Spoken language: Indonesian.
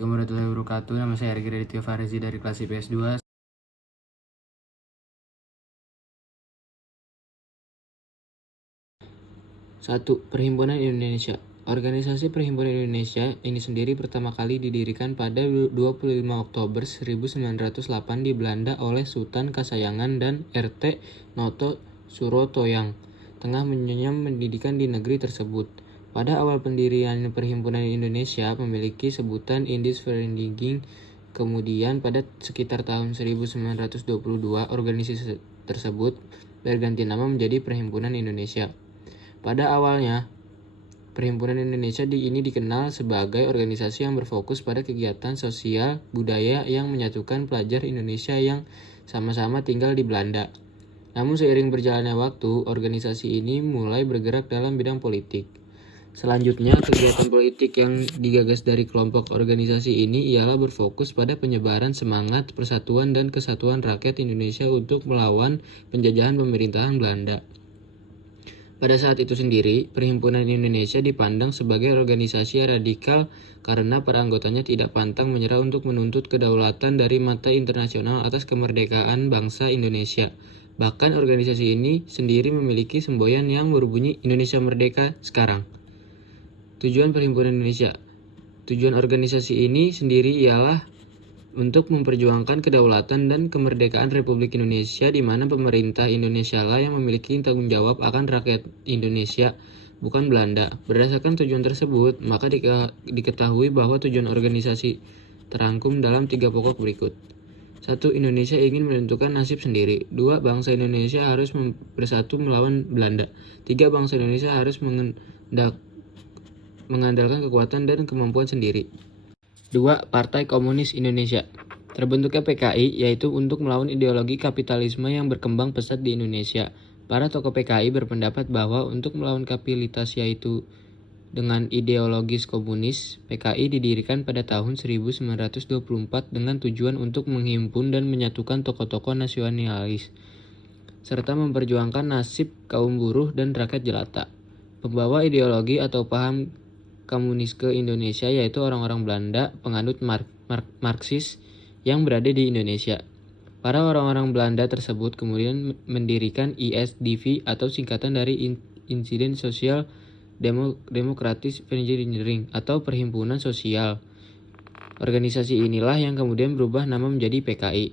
Assalamualaikum warahmatullahi wabarakatuh. Nama saya Argi Raditya Farizi dari kelas IPS 2. Satu, Perhimpunan Indonesia. Organisasi Perhimpunan Indonesia ini sendiri pertama kali didirikan pada 25 Oktober 1908 di Belanda oleh Sultan Kasayangan dan RT Noto Surotoyang, tengah menyenyam pendidikan di negeri tersebut. Pada awal pendirian Perhimpunan Indonesia memiliki sebutan Indisvereniging. Kemudian pada sekitar tahun 1922 organisasi tersebut berganti nama menjadi Perhimpunan Indonesia. Pada awalnya, Perhimpunan Indonesia ini dikenal sebagai organisasi yang berfokus pada kegiatan sosial budaya yang menyatukan pelajar Indonesia yang sama-sama tinggal di Belanda. Namun seiring berjalannya waktu, organisasi ini mulai bergerak dalam bidang politik. Selanjutnya, kegiatan politik yang digagas dari kelompok organisasi ini ialah berfokus pada penyebaran semangat persatuan dan kesatuan rakyat Indonesia untuk melawan penjajahan pemerintahan Belanda. Pada saat itu sendiri, Perhimpunan Indonesia dipandang sebagai organisasi radikal karena para anggotanya tidak pantang menyerah untuk menuntut kedaulatan dari mata internasional atas kemerdekaan bangsa Indonesia. Bahkan organisasi ini sendiri memiliki semboyan yang berbunyi Indonesia Merdeka Sekarang. Tujuan Perhimpunan Indonesia. Tujuan organisasi ini sendiri ialah untuk memperjuangkan kedaulatan dan kemerdekaan Republik Indonesia, di mana pemerintah Indonesia lah yang memiliki tanggung jawab akan rakyat Indonesia, bukan Belanda. Berdasarkan tujuan tersebut, maka diketahui bahwa tujuan organisasi terangkum dalam 3 pokok berikut. 1. Indonesia ingin menentukan nasib sendiri. 2. Bangsa Indonesia harus bersatu melawan Belanda. 3. Bangsa Indonesia harus mengandalkan kekuatan dan kemampuan sendiri. 2. Partai Komunis Indonesia. Terbentuknya PKI yaitu untuk melawan ideologi kapitalisme yang berkembang pesat di Indonesia. Para tokoh PKI berpendapat bahwa untuk melawan kapitalitas yaitu dengan ideologis komunis, PKI didirikan pada tahun 1924 dengan tujuan untuk menghimpun dan menyatukan tokoh-tokoh nasionalis serta memperjuangkan nasib kaum buruh dan rakyat jelata. Pembawa ideologi atau paham komunis ke Indonesia yaitu orang-orang Belanda penganut Marxis yang berada di Indonesia. Para orang-orang Belanda tersebut kemudian mendirikan ISDV atau singkatan dari Insiden Sosial Demokratis Vereniging atau Perhimpunan Sosial. Organisasi inilah yang kemudian berubah nama menjadi PKI.